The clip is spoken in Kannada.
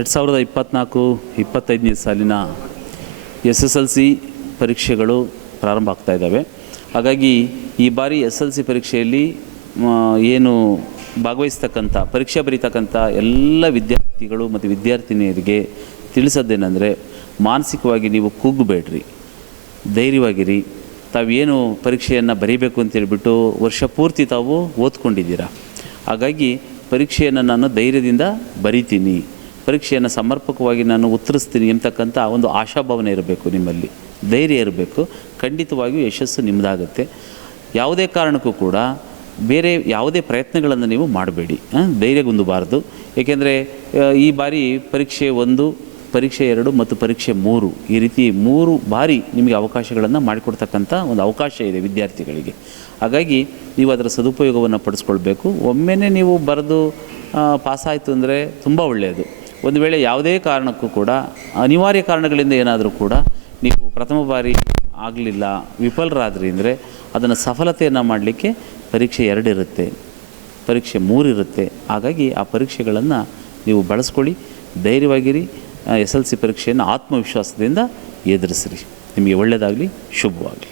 2024-25ನೇ ಸಾಲಿನ SSLC ಪರೀಕ್ಷೆಗಳು ಪ್ರಾರಂಭ ಆಗ್ತಾ ಇದ್ದಾವೆ. ಹಾಗಾಗಿ ಈ ಬಾರಿ SSLC ಪರೀಕ್ಷೆಯಲ್ಲಿ ಏನು ಭಾಗವಹಿಸ್ತಕ್ಕಂಥ ಪರೀಕ್ಷೆ ಬರೀತಕ್ಕಂಥ ಎಲ್ಲ ವಿದ್ಯಾರ್ಥಿಗಳು ಮತ್ತು ವಿದ್ಯಾರ್ಥಿನಿಯರಿಗೆ ತಿಳಿಸೋದೇನೆಂದರೆ, ಮಾನಸಿಕವಾಗಿ ನೀವು ಕುಗ್ಗಬೇಡ್ರಿ, ಧೈರ್ಯವಾಗಿರಿ. ತಾವೇನು ಪರೀಕ್ಷೆಯನ್ನು ಬರೀಬೇಕು ಅಂತೇಳ್ಬಿಟ್ಟು ವರ್ಷ ಪೂರ್ತಿ ತಾವು ಓದ್ಕೊಂಡಿದ್ದೀರಾ. ಹಾಗಾಗಿ ಪರೀಕ್ಷೆಯನ್ನು ನಾನು ಧೈರ್ಯದಿಂದ ಬರಿತೀನಿ, ಪರೀಕ್ಷೆಯನ್ನು ಸಮರ್ಪಕವಾಗಿ ನಾನು ಉತ್ತರಿಸ್ತೀನಿ ಎಂಬತಕ್ಕಂಥ ಒಂದು ಆಶಾಭಾವನೆ ಇರಬೇಕು, ನಿಮ್ಮಲ್ಲಿ ಧೈರ್ಯ ಇರಬೇಕು. ಖಂಡಿತವಾಗಿಯೂ ಯಶಸ್ಸು ನಿಮ್ಮದಾಗುತ್ತೆ. ಯಾವುದೇ ಕಾರಣಕ್ಕೂ ಕೂಡ ಬೇರೆ ಯಾವುದೇ ಪ್ರಯತ್ನಗಳನ್ನು ನೀವು ಮಾಡಬೇಡಿ, ಧೈರ್ಯಗುಂದಬಾರ್ದು. ಏಕೆಂದರೆ ಈ ಬಾರಿ ಪರೀಕ್ಷೆ 1, ಪರೀಕ್ಷೆ 2 ಮತ್ತು ಪರೀಕ್ಷೆ 3 ಈ ರೀತಿ 3 ಬಾರಿ ನಿಮಗೆ ಅವಕಾಶಗಳನ್ನು ಮಾಡಿಕೊಡ್ತಕ್ಕಂಥ ಒಂದು ಅವಕಾಶ ಇದೆ ವಿದ್ಯಾರ್ಥಿಗಳಿಗೆ. ಹಾಗಾಗಿ ನೀವು ಅದರ ಸದುಪಯೋಗವನ್ನು ಪಡಿಸ್ಕೊಳ್ಬೇಕು. ಒಮ್ಮೆನೇ ನೀವು ಬರೆದು ಪಾಸಾಯಿತು ಅಂದರೆ ತುಂಬ ಒಳ್ಳೆಯದು. ಒಂದು ವೇಳೆ ಯಾವುದೇ ಕಾರಣಕ್ಕೂ ಕೂಡ ಅನಿವಾರ್ಯ ಕಾರಣಗಳಿಂದ ಏನಾದರೂ ಕೂಡ ನೀವು ಪ್ರಥಮ ಬಾರಿ ಆಗಲಿಲ್ಲ, ವಿಫಲರಾದ್ರಿ ಅಂದರೆ ಅದನ್ನು ಸಫಲತೆಯನ್ನು ಮಾಡಲಿಕ್ಕೆ ಪರೀಕ್ಷೆ 2 ಇರುತ್ತೆ, ಪರೀಕ್ಷೆ 3 ಇರುತ್ತೆ. ಹಾಗಾಗಿ ಆ ಪರೀಕ್ಷೆಗಳನ್ನು ನೀವು ಬಳಸ್ಕೊಳ್ಳಿ, ಧೈರ್ಯವಾಗಿರಿ. SSLC ಪರೀಕ್ಷೆಯನ್ನು ಆತ್ಮವಿಶ್ವಾಸದಿಂದ ಎದುರಿಸಿರಿ. ನಿಮಗೆ ಒಳ್ಳೆಯದಾಗಲಿ, ಶುಭವಾಗಲಿ.